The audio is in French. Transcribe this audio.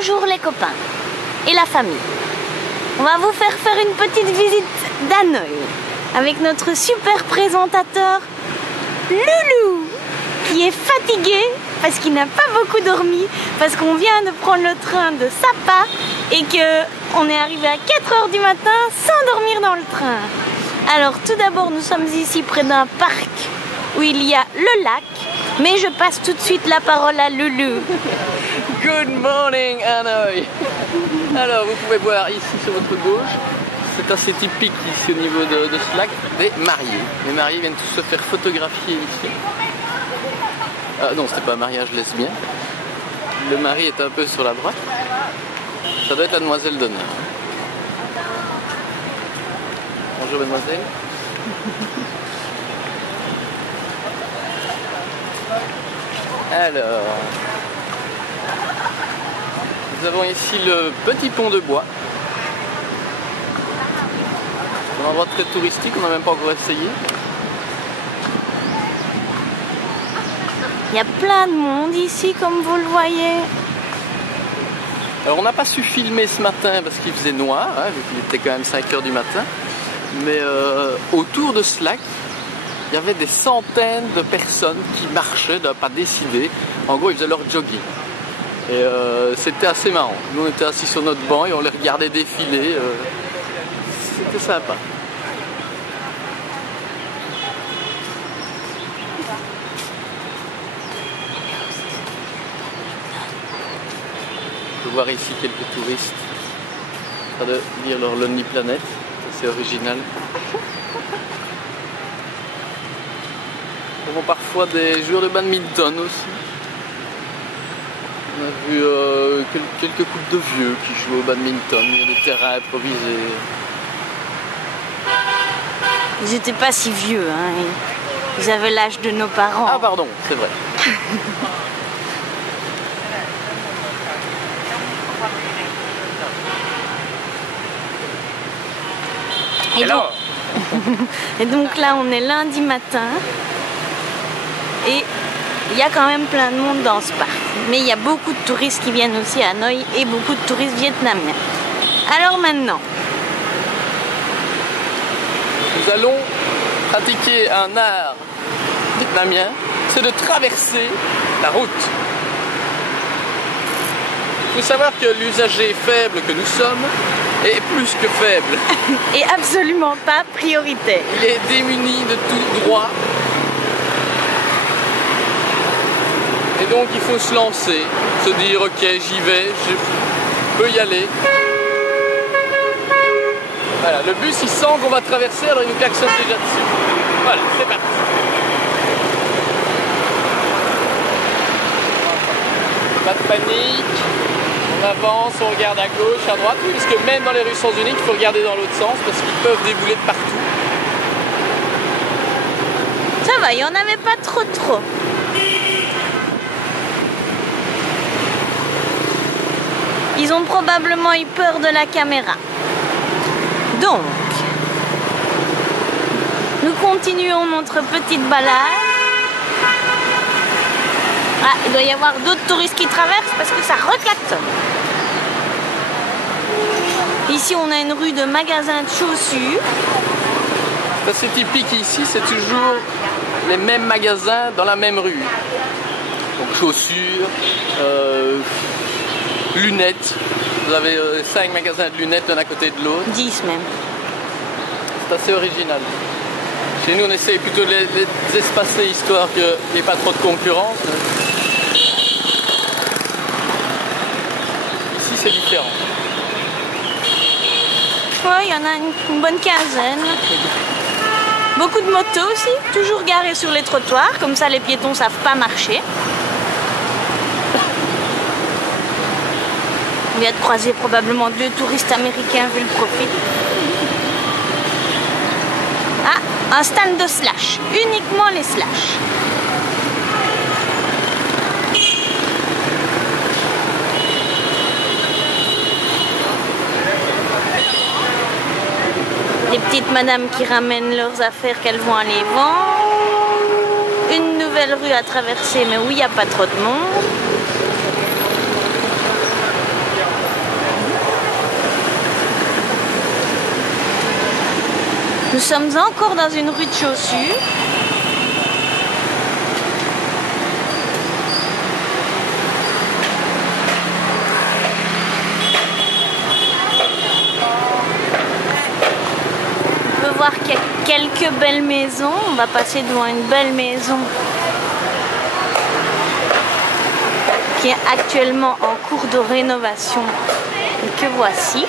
Bonjour les copains et la famille. On va vous faire une petite visite d'Hanoï avec notre super présentateur Loulou qui est fatigué parce qu'il n'a pas beaucoup dormi, parce qu'on vient de prendre le train de Sapa et qu'on est arrivé à 4 h du matin sans dormir dans le train. Alors tout d'abord nous sommes ici près d'un parc où il y a le lac, mais je passe tout de suite la parole à Loulou. Good morning Hanoï. Alors vous pouvez voir ici sur votre gauche, c'est assez typique ici au niveau de ce lac, des mariés. Les mariés viennent tous se faire photographier ici. Ah non, c'était pas un mariage lesbien. Le mari est un peu sur la droite. Ça doit être la demoiselle d'honneur. Bonjour mademoiselle. Alors, nous avons ici le petit pont de bois. Un endroit très touristique, on n'a même pas encore essayé. Il y a plein de monde ici, comme vous le voyez. Alors on n'a pas su filmer ce matin parce qu'il faisait noir, hein, vu qu'il était quand même 5 h du matin. Mais autour de ce lac, il y avait des centaines de personnes qui marchaient d'un pas décidé. En gros, ils faisaient leur jogging. Et c'était assez marrant. Nous, on était assis sur notre banc et on les regardait défiler. C'était sympa. On peut voir ici quelques touristes en train de lire leur Lonely Planet. C'est original. On voit parfois des joueurs de badminton aussi. On a vu quelques couples de vieux qui jouent au badminton. Il y a des terrains improvisés. Ils n'étaient pas si vieux, hein. Ils avaient l'âge de nos parents. Ah pardon, c'est vrai. Et donc là, on est lundi matin et il y a quand même plein de monde dans ce parc. Mais il y a beaucoup de touristes qui viennent aussi à Hanoï et beaucoup de touristes vietnamiens. Alors maintenant, nous allons pratiquer un art vietnamien, c'est de traverser la route. Il faut savoir que l'usager faible que nous sommes est plus que faible. Et absolument pas prioritaire. Il est démuni de tout droit. Et donc il faut se lancer, se dire ok j'y vais, je peux y aller. Voilà, le bus il sent qu'on va traverser, alors il nous klaxonne déjà dessus. Voilà, c'est parti. Pas de panique. On avance, on regarde à gauche, à droite, oui, parce que même dans les rues sens unique, il faut regarder dans l'autre sens parce qu'ils peuvent débouler de partout. Ça va, il n'y en avait pas trop. Ils ont probablement eu peur de la caméra. Donc, nous continuons notre petite balade. Ah, il doit y avoir d'autres touristes qui traversent parce que ça reclatonne. Ici, on a une rue de magasins de chaussures. C'est typique ici, c'est toujours les mêmes magasins dans la même rue. Donc chaussures, lunettes. Vous avez 5 magasins de lunettes l'un à côté de l'autre. 10 même. C'est assez original. Chez nous, on essaye plutôt de les espacer histoire qu'il n'y ait pas trop de concurrence. Ici, c'est différent. Ouais, il y en a une bonne quinzaine. Beaucoup de motos aussi, toujours garées sur les trottoirs, comme ça les piétons ne savent pas marcher. On vient de croiser probablement 2 touristes américains vu le profil. Ah, un stand de slash, uniquement les slash. Des petites madames qui ramènent leurs affaires qu'elles vont aller vendre. Une nouvelle rue à traverser, mais où il n'y a pas trop de monde. sommes encore dans une rue de chaussures. On peut voir qu'il y a quelques belles maisons. On va passer devant une belle maison qui est actuellement en cours de rénovation et que voici.